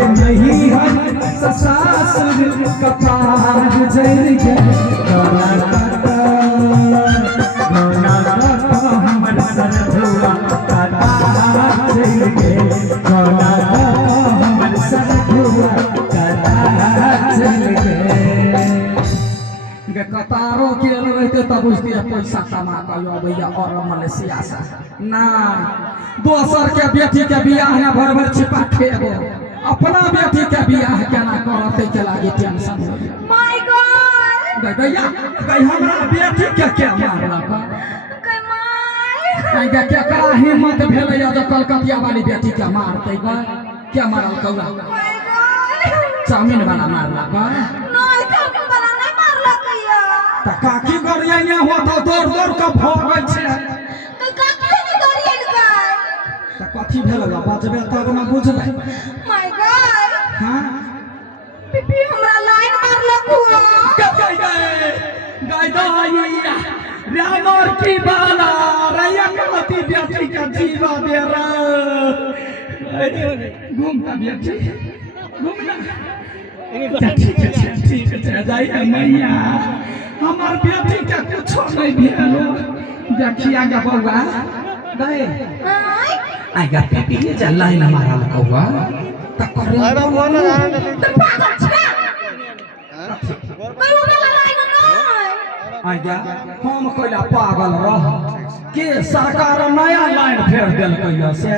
गए नहीं हम ससुर कपार जल गए हमर सरधुआ कपार जल गए हमर सरधुआ कपार जल गए कतारो के रहते तब उसने पैसा कमा कर भैया और मलेशिया से ना दोसर के बेटी के बियाह ने भर भर छिपा खेबो अपना बेटी के बियाह केना करते के लागे टेंशन माय गॉड भैया कहीं हमरा बेटी के क्या मारला कहीं के करा हिम्मत भेले जो कलकतिया वाली बेटी के मारते गए क्या मारल कौआ चाउमीन वाला मारला त काकी गरिया हो तो दौड़ दौड़ के भागै छै त काकी ने गरिया का त कथि भेल बचबे तब न बुझबै माय गॉड हां पिपी हमरा लाइन मारलक हुआ गाय दहिया रामर की बाला रैया कमती बेटी का जीवा दे रे घूमता बेटी घूमना ठीक है जाई मैया हमार बेटी के कुछ नहीं भेल देखिया के बउआ गए आगा बेटी के जल्लाई न मारल कौआ त करे अरे बोल ना त पागल छै कोई वाला लाइन नहीं आगा हम कोइला पागल रह के सरकार नया लाइन फेर देल कहिया से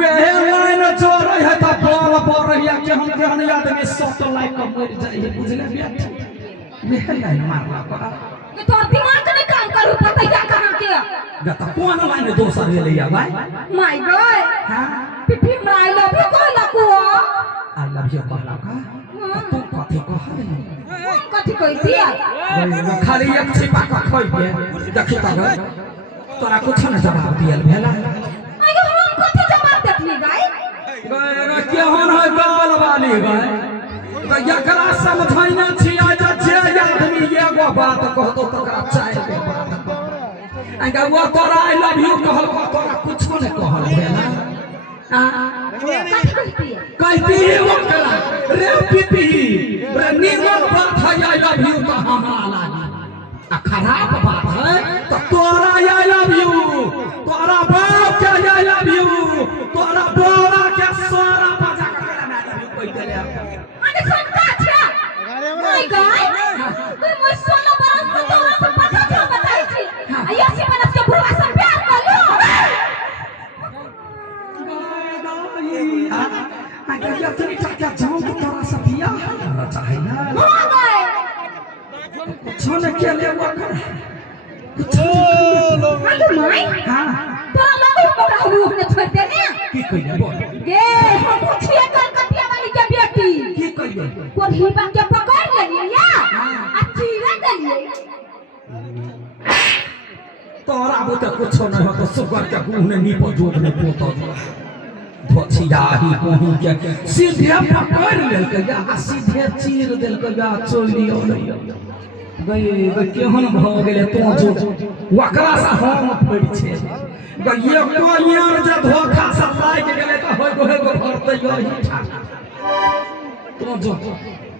वेहे लाइन चोरै है त बोल बोरिया के हम केहन आदमी सट लाइक के मर जाई बुझले बेटी वेहे लाइन मारला का ये तो दिमाग नहीं काम करू पता क्या कहां के गता कौन लाइन दोसर ले या भाई माय गॉड हां पिपी आई लव यू को लको आई लव यू कहला का तू कथि कहले कथि कहि दिया खाली एक छिपा का खोइ के देखि त तोरा कुछ न जवाब दियल भेला केहन है गाल वाली गए तो एकरा समझाइना छी आज जे आदमी एगो बात कहतो तकरा चाहे के बात आगे वो तोरा आई लव यू कहल को तोरा कुछो न कहल भेला कहती है ओकरा रे पीपी रे निमन बात है आई लव यू तो हमरा लागी आ खराब बात है तो तोरा आई लव यू तोरा बाप के आई लव यू तोरा बोरा के सोरा बजा के मैं लव यू कोई देले अरे सत्ता छै माय गॉड तू मोर 16 बरस से तोरा से पता क्यों बताई छी आया से बरस के बुढ़वा से प्यार कर लो आगे क्या तनी टका जाऊं तो तोरा से बियाह करना चाहे ना हो गए छोड़ के ले वो कर अरे माय हां तोरा लोग ओकरा हम ने छोड़ देने की कइले बोल गे हम पूछिए कलकतिया वाली के बेटी की कइले कोन हिबा के पकड़ लेलिए या आ चीरा देलिए तोरा बुते कुछ नहीं हो तो सुगर के गुह ने नीपो जोग ने पोतो धोछिया ही कोही के सीधे पकड़ लेलकै या सीधे चीर देलकै या चोलियो गई केहन भ गेले तो जो वकरा से हम पड़ छे गई कोइयार जे धोखा से लाग गेले त होय गो भरते यही तो जो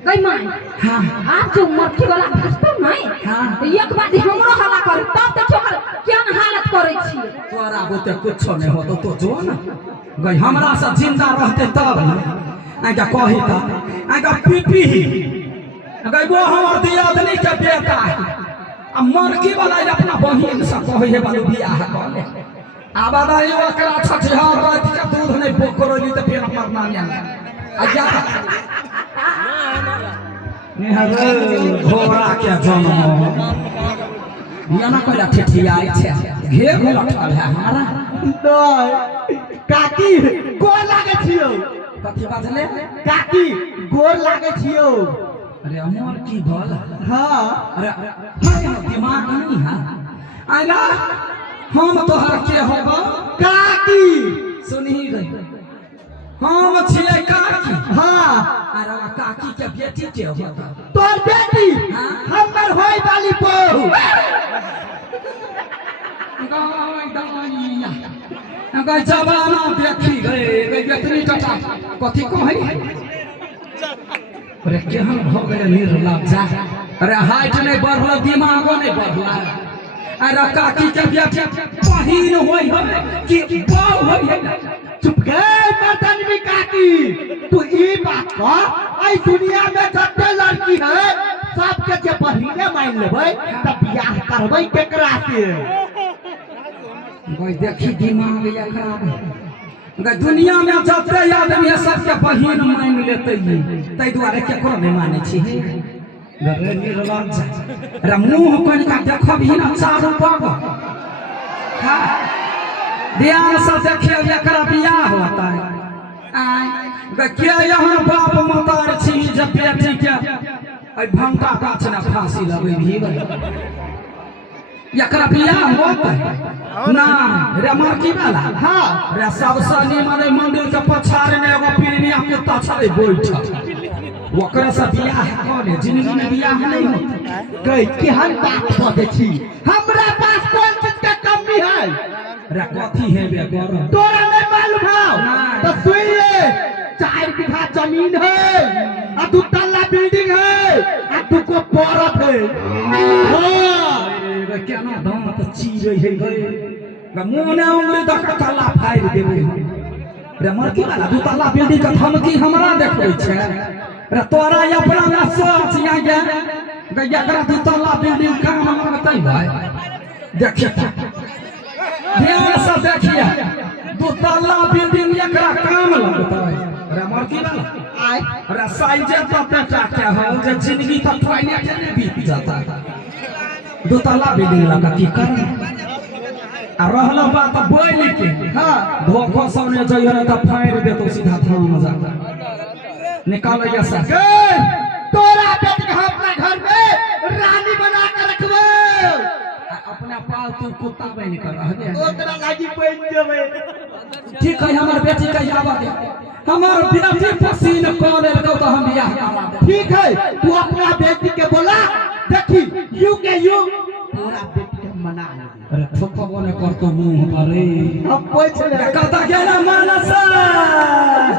गई मां हां आप जो मक्खी वाला फसतो नहीं हां तो एक बार हमरो हल्ला कर तब देखो केन हालत करे छी तोरा बुते कुछ नहीं हो तो जो ना गई हमरा से जिंदा रहते तब आगा कहि त आगा पीपी गई वो हमर दियादनी के बेटा है आ मरकी वाला अपना बहिन से कहे है बालू बियाह करे आबादा ये ओकरा छछहार रात के दूध नहीं बोकरोली त फिर मरना नहीं आ जा नेहरे घोड़ा के जन्म याना कोला ठिठियाई छे घे घोलठल है हमारा नहीं काकी गोर लागे छियो कथि बाजले काकी गोर लागे छियो अरे अमर की बोल हां अरे दिमाग नहीं है आइला हम तोहर के होबो काकी सुनी गई हम छिए काकी हां अरे काकी के बेटी के होबो तोर बेटी हमर होई वाली बहू गाय जवाना देखी गए बेटनी टटा कथी कहै अरे केहन भ गेलै निर्लज्जा अरे हाइट नहीं बढ़ल दिमागो नहीं बढ़ल अरे काकी के बेटी बहिन होई हवे कि बाऊ होई है चुप गए मर्दानवी काकी तू ई बात कह आई दुनिया में जते लड़की है सबके जे बहिने मान लेबै त बियाह करबै केकरा से भाई देखी दिमाग एकरा गे दुनिया में जते आदमी है सबके बहिन मान लेतै तै दुआरे केकरो नहीं माने छी गरे निर्लज्जा रे मुंह कोन का देखबही ना चारू पग हां ध्यान से देखिए एकरा बियाह होता है आय के यहाँ बाप मतार छी जब बेटी के आई भंटा गाछ ना फांसी लगे भी एकरा बियाह होता है ना रे मार्की वाला हां रे सबसे निमन मंदिर के पछाड़ में एगो पीनिया कुत्ता छले बैठ ओकरा से बियाह करे जिंदगी में बियाह नहीं होता गई केहन बात बजे छी हमरा पास कौन चीज के कमी है रे कथी है बे गर तोरा नहीं मालूम है तो सुन ले 4 बीघा जमीन है आ 2 तल्ला बिल्डिंग है आ 2 को परत है हां रे केना दांत चीरे है गे मोने उंगली दक तल्ला फाड़ देबे रे मरकी वाला 2 तल्ला बिल्डिंग का धमकी हमरा देखबै छै रे तोरा अपना ना सोच या गे एकरा 2 तल्ला बिल्डिंग काम लगतै भाई देखिए ध्यान से देखिए 2 तल्ला बिल्डिंग एकरा काम लगतै रे मरकी वाला आय रे साइजे तते टाके हो जे जिंदगी त टॉयलेट में बीत जाता 2 तल्ला बिल्डिंग लगा की कर आ रहलो बात बोल के हां धोखो सामने जइयो त फाड़ देतो सीधा थाम जा निकाल या सा तोरा बेटी के अपना घर में रानी बना के रखबो अपना पालतू कुत्ता बन कर रह दे ओकरा लागी बन जेबै ठीक है हमर बेटी के आवा दे हमर बेटी पसीन कोने लगो तो हम बियाह करा दे ठीक है तू अपना बेटी के बोला देखी यू तोरा बेटी के मना अरे ठोकबो ने करतो मुंह अरे हम पूछ ले कहता के ना मानस